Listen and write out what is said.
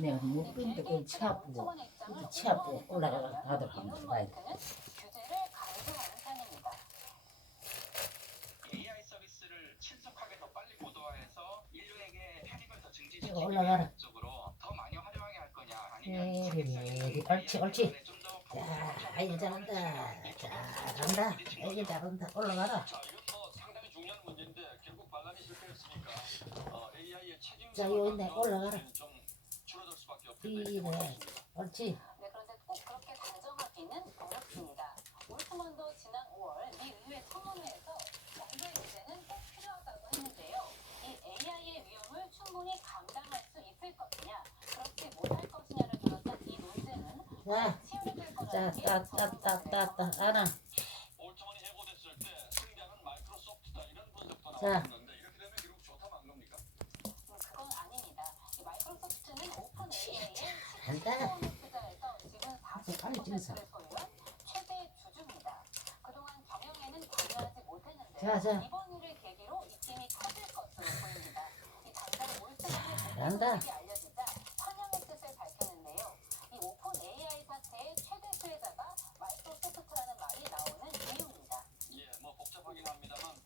내가 못 빈데 그 치아프고 그 치아프고 올라가가 가도록 하면 봐야 돼. 이거 올라가라. 아니면 에이, 옳지, 옳지. 자, 아이고 잘한다. 잘한다. 아이고 잘한다. 올라가라. 자, 실패했으니까 어, 요 있네. 올라가라. 이래. 옳지. 네, 그런데 꼭 그렇게 단정하기는 어렵습니다. 올트먼도 지난 5월 미 의회 청문회에서 정부의 규제는 꼭 필요하다고 했는데요. 이 AI의 위험을 충분히 감당할 수 있을 것이냐, 그렇지 못할 것이냐를 둘러싼 이 논쟁은 자, 치열해질 자, 거라는 게 따, 따, 따, 따, 따, 안아. 올트먼이 해고됐을 때 승자는 마이크로소프트다 이런 분석도 자. 나왔는데 간다. 앞에 빨리 찍어서. 자, 자. 잘한다. 예, 뭐 복잡하긴 합니다만